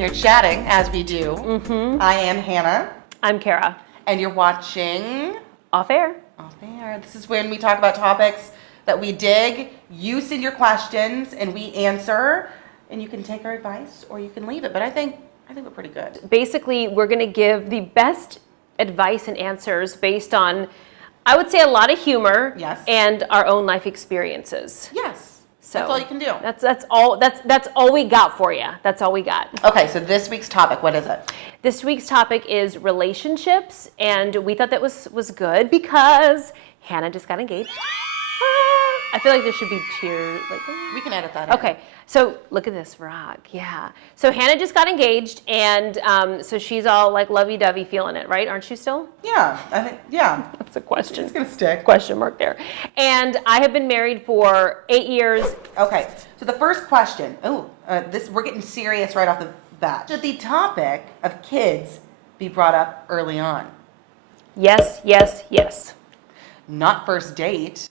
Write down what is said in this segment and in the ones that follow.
here chatting as we do. I am Hannah. I'm Kara. And you're watching Off Air. Off Air. This is when we talk about topics that we dig. You send your questions and we answer. And you can take our advice or you can leave it. But I think we're pretty good. Basically, we're going to give the best advice and answers based on, I would say, a lot of humor. Yes. And our own life experiences. Yes. So that's all you can do. That's all we got for you. That's all we got. Okay, so this week's topic, what is it? This week's topic is relationships, and we thought that was good because Hannah just got engaged. I feel like there should be cheers. We can edit that in. Okay, so look at this rock. Yeah. So Hannah just got engaged, and so she's all like lovey-dovey feeling it, right? Aren't you still? Yeah, I think, yeah. That's a question. It's going to stick. Question mark there. And I have been married for 8 years. Okay, so the first question. We're getting serious right off the bat. Should the topic of kids be brought up early on? Yes, yes, yes. Not first date.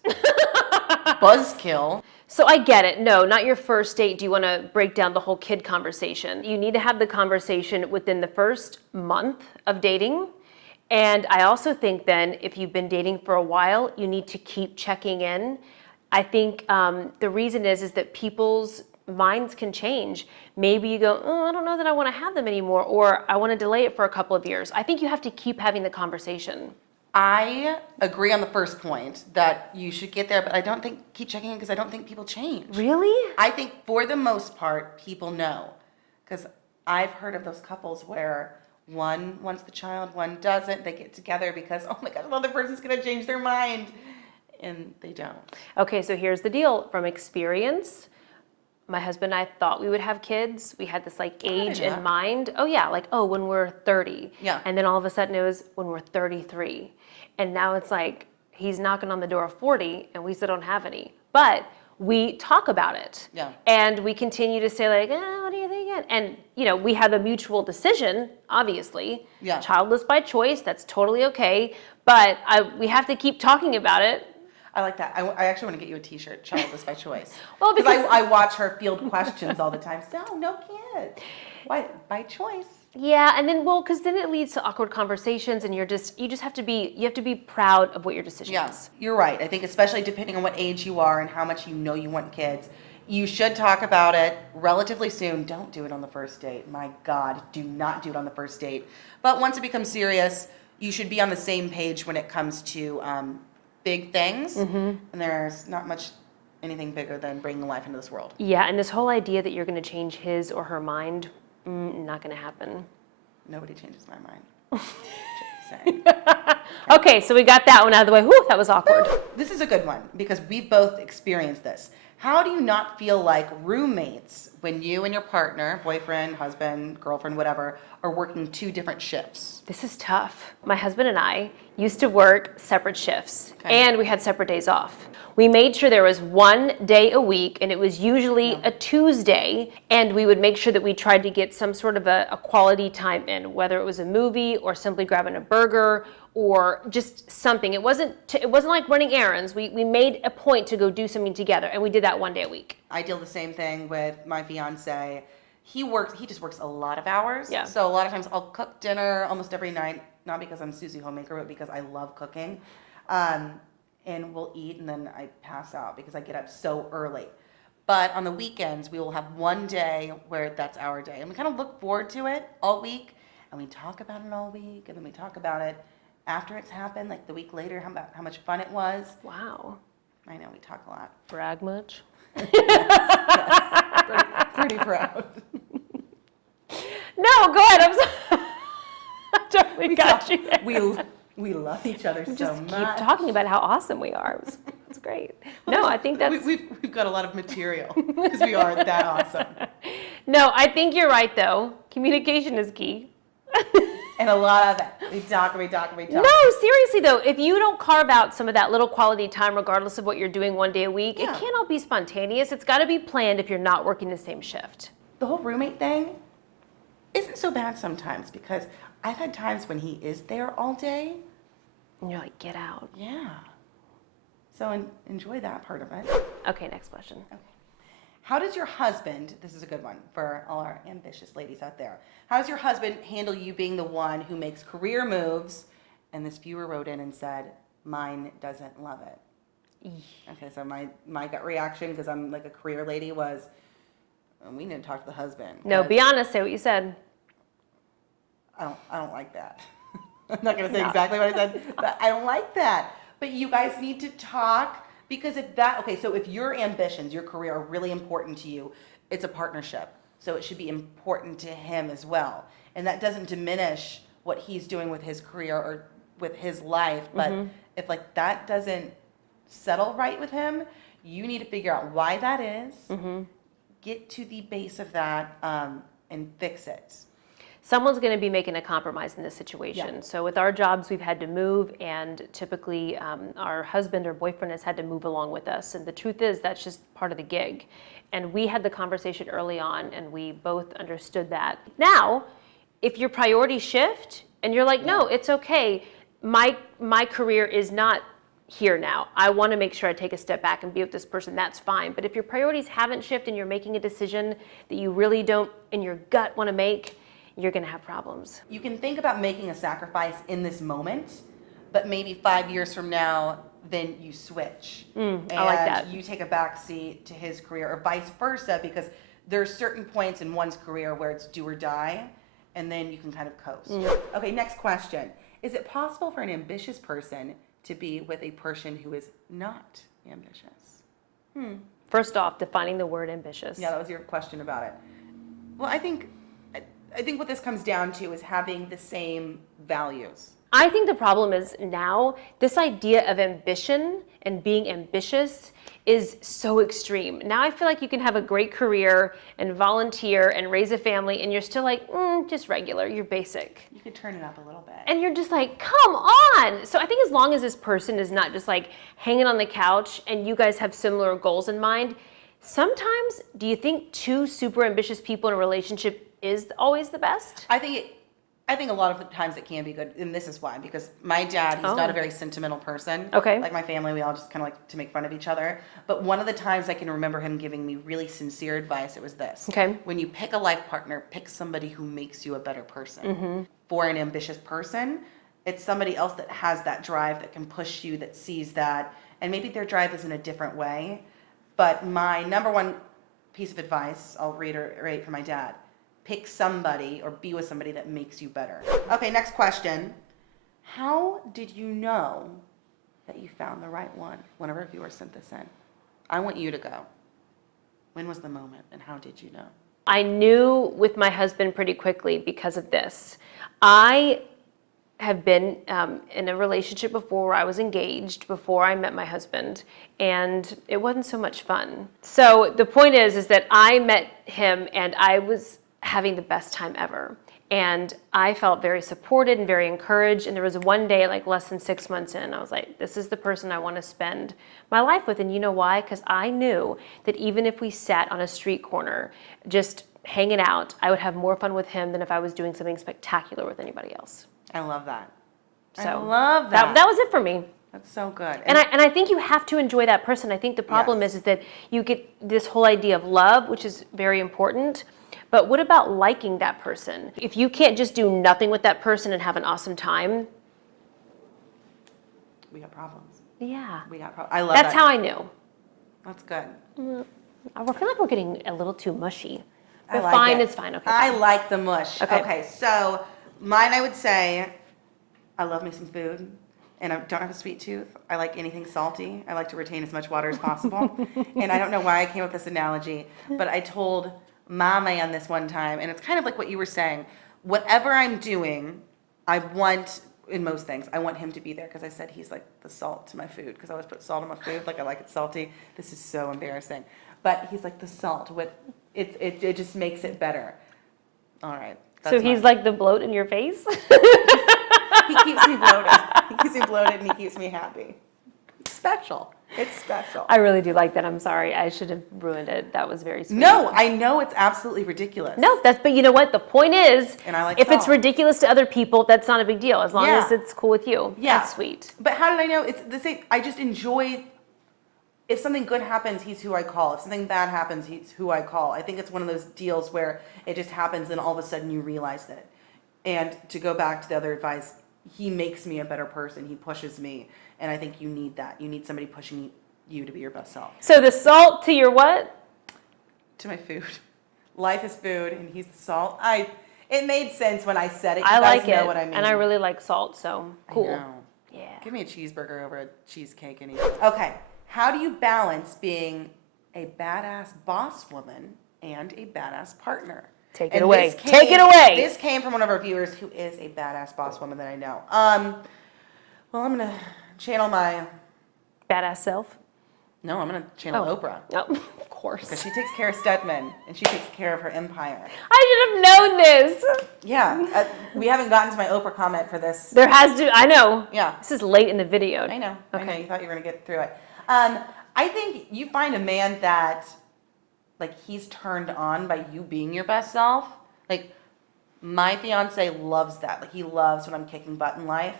Buzzkill. So I get it. No, not your first date. Do you want to break down the whole kid conversation? You need to have the conversation within the first month of dating. And I also think then if you've been dating for a while, you need to keep checking in. I think the reason is that people's minds can change. Maybe you go, I don't know that I want to have them anymore, or I want to delay it for a couple of years. I think you have to keep having the conversation. I agree on the first point that you should get there, but I don't think keep checking in because I don't think people change. Really? I think for the most part, people know. Because I've heard of those couples where one wants the child, one doesn't. They get together because, oh my God, the other person's going to change their mind. And they don't. Okay, so here's the deal. From experience, my husband and I thought we would have kids. We had this age in mind. Oh yeah, when we're 30. Yeah. And then all of a sudden it was when we're 33. And now it's he's knocking on the door of 40 and we still don't have any. But we talk about it. Yeah. And we continue to say what do you think? And we have a mutual decision, obviously. Yeah. Childless by choice, that's totally okay. But we have to keep talking about it. I like that. I actually want to get you a T-shirt, childless by choice. Well, because I watch her field questions all the time. No kids. Why? By choice. Yeah, and then because then it leads to awkward conversations, and you have to be proud of what your decision is. You're right. I think especially depending on what age you are and how much you know you want kids, you should talk about it relatively soon. Don't do it on the first date. My God, do not do it on the first date. But once it becomes serious, you should be on the same page when it comes to big things, and there's not much anything bigger than bringing life into this world. Yeah, and this whole idea that you're going to change his or her mind, not going to happen. Nobody changes my mind. Just saying. Okay, so we got that one out of the way. Whew, that was awkward. This is a good one because we've both experienced this. How do you not feel like roommates when you and your partner, boyfriend, husband, girlfriend, whatever, are working 2 different shifts? This is tough. My husband and I used to work separate shifts, and we had separate days off. We made sure there was one day a week, and it was usually a Tuesday, and we would make sure that we tried to get some sort of a quality time in, whether it was a movie or simply grabbing a burger or just something. It wasn't like running errands. We made a point to go do something together, and we did that one day a week. I deal the same thing with my fiance. He just works a lot of hours. Yeah. So a lot of times I'll cook dinner almost every night, not because I'm Susie Homemaker, but because I love cooking. And we'll eat and then I pass out because I get up so early. But on the weekends, we will have one day where that's our day. And we kind of look forward to it all week. And we talk about it all week. And then we talk about it after it's happened, the week later, how much fun it was. Wow. I know, we talk a lot. Brag much? Yes. Pretty proud. No, go ahead. I'm sorry. I totally got you. We love each other so just much. Keep talking about how awesome we are. It's great. No, I think that's... We've got a lot of material because we are that awesome. No, I think you're right, though. Communication is key. And a lot of it. We talk. No, seriously, though, if you don't carve out some of that little quality time, regardless of what you're doing one day a week, it can't all be spontaneous. It's got to be planned if you're not working the same shift. The whole roommate thing isn't so bad sometimes because I've had times when he is there all day. And you're like, get out. Yeah. So enjoy that part of it. Okay, next question. Okay. How does your husband, this is a good one for all our ambitious ladies out there, how does your husband handle you being the one who makes career moves? And this viewer wrote in and said, mine doesn't love it. Okay, so my gut reaction, because I'm like a career lady, was, we need to talk to the husband. No, be honest, say what you said. I don't like that. I'm not going to say exactly what I said, but I don't like that. But you guys need to talk, because if your ambitions, your career are really important to you, it's a partnership. So it should be important to him as well. And that doesn't diminish what he's doing with his career or with his life. But if like that doesn't settle right with him, you need to figure out why that is, get to the base of that, and fix it. Someone's going to be making a compromise in this situation. Yeah. So with our jobs, we've had to move, and typically our husband or boyfriend has had to move along with us. And the truth is, that's just part of the gig. And we had the conversation early on, and we both understood that. Now, if your priorities shift, and you're like, no, it's okay. My career is not here now. I want to make sure I take a step back and be with this person. That's fine. But if your priorities haven't shifted and you're making a decision that you really don't, in your gut, want to make, you're going to have problems. You can think about making a sacrifice in this moment, but maybe 5 years from now, then you switch. I like that. You take a backseat to his career, or vice versa, because there's certain points in one's career where it's do or die, and then you can kind of coast. Okay, next question. Is it possible for an ambitious person to be with a person who is not ambitious? First off, defining the word ambitious. Yeah, that was your question about it. Well, I think what this comes down to is having the same values. I think the problem is now this idea of ambition and being ambitious is so extreme. Now I feel like you can have a great career and volunteer and raise a family, and you're still like, just regular, you're basic. You could turn it up a little bit. And you're just like, come on. So I think as long as this person is not just like hanging on the couch and you guys have similar goals in mind, sometimes do you think two super ambitious people in a relationship is always the best? I think a lot of the times it can be good, and this is why, because my dad, he's not a very sentimental person. Okay. Like my family, we all just kind of like to make fun of each other. But one of the times I can remember him giving me really sincere advice, it was this. Okay. When you pick a life partner, pick somebody who makes you a better person. For an ambitious person, it's somebody else that has that drive, that can push you, that sees that, and maybe their drive is in a different way. But my number one piece of advice, I'll reiterate for my dad, pick somebody or be with somebody that makes you better. Okay, next question. How did you know that you found the right one? One of our viewers sent this in. I want you to go. When was the moment, and how did you know? I knew with my husband pretty quickly because of this. I have been in a relationship before where I was engaged before I met my husband, and it wasn't so much fun. So the point is that I met him and I was having the best time ever. And I felt very supported and very encouraged. And there was one day, like less than 6 months in, I was like, this is the person I want to spend my life with. And you know why? Because I knew that even if we sat on a street corner, just hanging out, I would have more fun with him than if I was doing something spectacular with anybody else. I love that. So I love that. That was it for me. That's so good. And I think you have to enjoy that person. I think the problem is that you get this whole idea of love, which is very important. But what about liking that person? If you can't just do nothing with that person and have an awesome time, we got problems. yeah. We got problems. I love that. That's how I knew. That's good. I feel like we're getting a little too mushy. But like fine, it. it's fine. Okay. I fine. like the mush. Okay. Okay, so mine, I would say, I love me some food, and I don't have a sweet tooth. I like anything salty. I like to retain as much water as possible. And I don't know why I came up with this analogy, but I told my man this one time, and it's kind of like what you were saying. Whatever I'm doing, I want, in most things, I want him to be there, because I said he's like the salt to my food, because I always put salt on my food, like I like it salty. This is so embarrassing. But he's like the salt. It just makes it better. All right. So he's mine. like the bloat in your face? He keeps me bloated. He keeps me bloated, and he keeps me happy. It's special. It's special. I really do like that. I'm sorry. I should have ruined it. That was very sweet. No, I know it's absolutely ridiculous. No, but you know what? The point is, And I like if it's salt. ridiculous to other people, that's not a big deal, as long Yeah. as it's cool with you. Yeah. That's sweet. But how did I know? It's the same. I just enjoy if something good happens, he's who I call. If something bad happens, he's who I call. I think it's one of those deals where it just happens and all of a sudden you realize it. And to go back to the other advice, he makes me a better person. He pushes me. And I think you need that. You need somebody pushing you to be your best self. So the salt to your what? To my food. Life is food and he's the salt. It made sense when I said it. You I guys like know it. what I mean. And I really like salt, so cool. I know. Yeah. Give me a cheeseburger over a cheesecake any day. Okay. How do you balance being a badass boss woman and a badass partner? Take it away. Take it away. This came from one of our viewers who is a badass boss woman that I know. Well, I'm going to channel my... Badass self? No, I'm going to channel Oprah. Oh, of course. Because she takes care of Stedman, and she takes care of her empire. I should have known this. Yeah. We haven't gotten to my Oprah comment for this. There has to, I know. Yeah. This is late in the video. I know. Okay. I know. You thought you were going to get through it. I think you find a man that, like, he's turned on by you being your best self. Like, my fiance loves that. Like, he loves when I'm kicking butt in life.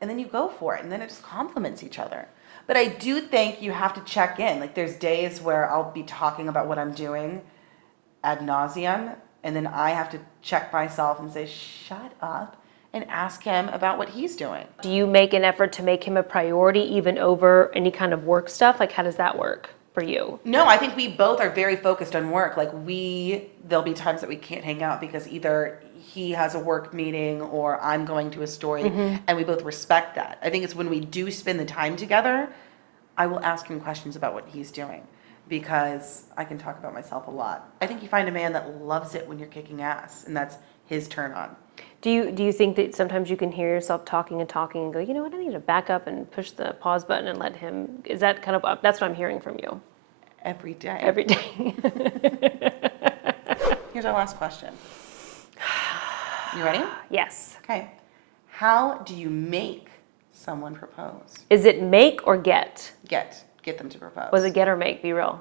And then you go for it, and then it just complements each other. But I do think you have to check in. Like, there's days where I'll be talking about what I'm doing ad nauseum, and then I have to check myself and say, shut up, and ask him about what he's doing. Do you make an effort to make him a priority even over any kind of work stuff? Like, how does that work for you? No, I think we both are very focused on work. Like, there'll be times that we can't hang out because either he has a work meeting or I'm going to a story, and we both respect that. I think it's when we do spend the time together, I will ask him questions about what he's doing because I can talk about myself a lot. I think you find a man that loves it when you're kicking ass, and that's his turn on. Do you think that sometimes you can hear yourself talking and go, you know what, I need to back up and push the pause button and let him, is that kind of, that's what I'm hearing from you? Every day. Every day. Here's our last question. You ready? Yes. Okay. How do you make someone propose? Is it make or get? Get them to propose. Was it get or make? Be real.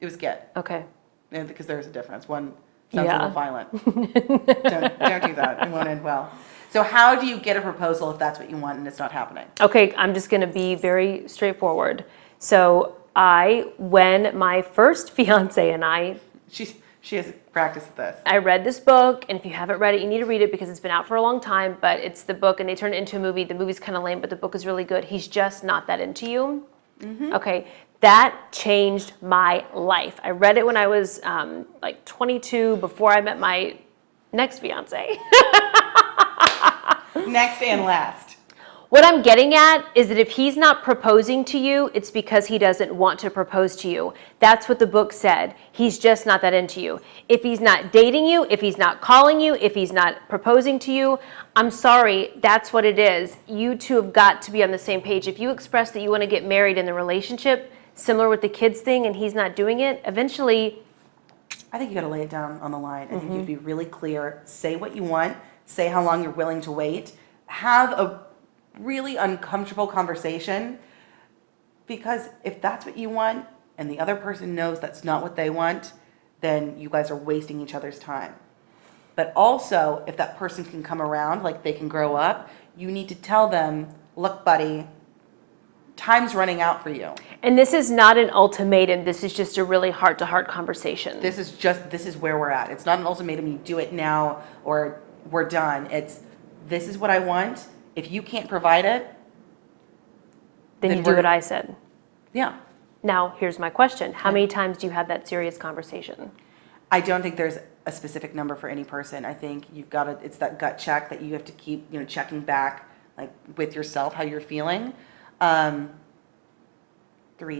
It was get. Okay. Yeah, because there's a difference. One sounds a Yeah. little violent. don't do that. It won't end well. So how do you get a proposal if that's what you want and it's not happening? Okay, I'm just going to be very straightforward. So when my first fiance and I She has practice at this. I read this book, and if you haven't read it, you need to read it because it's been out for a long time, but it's the book, and they turned it into a movie. The movie's kind of lame, but the book is really good. He's Just Not That Into You. Okay, that changed my life. I read it when I was like 22, before I met my next fiance. Next and last. What I'm getting at is that if he's not proposing to you, it's because he doesn't want to propose to you. That's what the book said. He's just not that into you. If he's not dating you, if he's not calling you, if he's not proposing to you, I'm sorry, that's what it is. You two have got to be on the same page. If you express that you want to get married in the relationship, similar with the kids thing, and he's not doing it, eventually... I think you got to lay it down on the line. I think you have to be really clear. Say what you want. Say how long you're willing to wait. Have a really uncomfortable conversation, because if that's what you want and the other person knows that's not what they want, then you guys are wasting each other's time. But also, if that person can come around, like they can grow up, you need to tell them, look, buddy, time's running out for you. And this is not an ultimatum. This is just a really heart-to-heart conversation. This is where we're at. It's not an ultimatum, you do it now or we're done. It's, this is what I want. If you can't provide it, then you do what I said. Yeah. Now, here's my question. How many times do you have that serious conversation? I don't think there's a specific number for any person. I think you've got to, it's that gut check that you have to keep, checking back, like, with yourself, how you're feeling. 3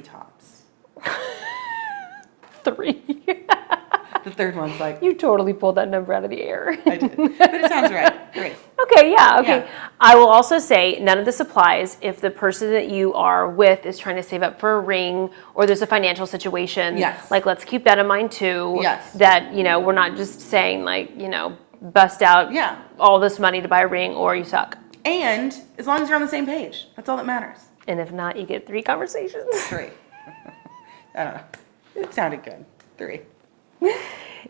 tops. 3. The third one's like... You totally pulled that number out of the air. I did. But it sounds right. 3. Okay, yeah, okay. Yeah. I will also say none of this applies if the person that you are with is trying to save up for a ring or there's a financial situation. Yes. Like, let's keep that in mind too. Yes. That, we're not just saying like, bust out all this money to buy a ring or you suck. And as long as you're on the same page, that's all that matters. And if not, you get 3 conversations. 3. I don't know. It sounded good. 3.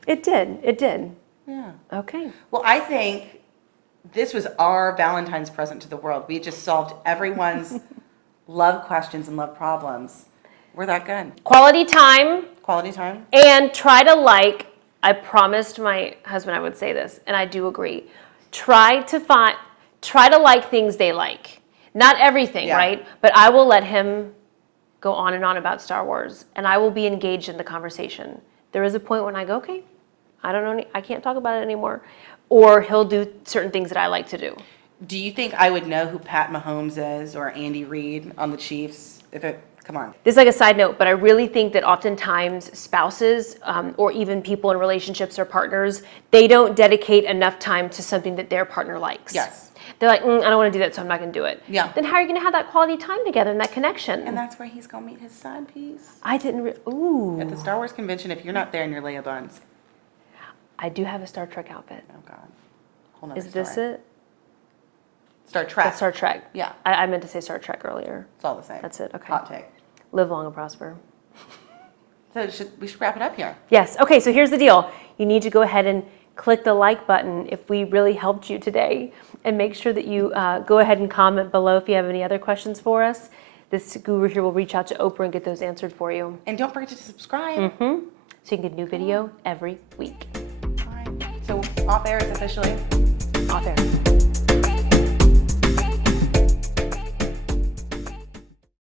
It did. Yeah. Okay. Well, I think this was our Valentine's present to the world. We just solved everyone's love questions and love problems We're that good. Quality time, Quality time. and try to like, I promised my husband I would say this, and I do agree. Try to like things they like. Not everything, Yeah. right? But I will let him go on and on about Star Wars, and I will be engaged in the conversation. There is a point when I go, okay, I don't know, I can't talk about it anymore. Or he'll do certain things that I like to do. Do you think I would know who Pat Mahomes is or Andy Reid on the Chiefs? Come on. This is like a side note, but I really think that oftentimes spouses or even people in relationships or partners, they don't dedicate enough time to something that their partner likes. Yes. They're like, I don't want to do that, so I'm not going to do it. Yeah. Then how are you going to have that quality time together and that connection? And that's where he's going to meet his side piece. I didn't, ooh. At the Star Wars convention, if you're not there in your Leia buns. I do have a Star Trek outfit. Oh, God. Whole nother Is this story. it? Star Trek. That's Star Trek. Yeah. I meant to say Star Trek earlier. It's all the same. That's it, okay. Hot take. Live long and prosper. So we should wrap it up here. Yes. Okay, so here's the deal. You need to go ahead and click the like button if we really helped you today, and make sure that you go ahead and comment below if you have any other questions for us. This guru here will reach out to Oprah and get those answered for you. And don't forget to subscribe. So you can get a new video every week. All right. So off air is officially Off air.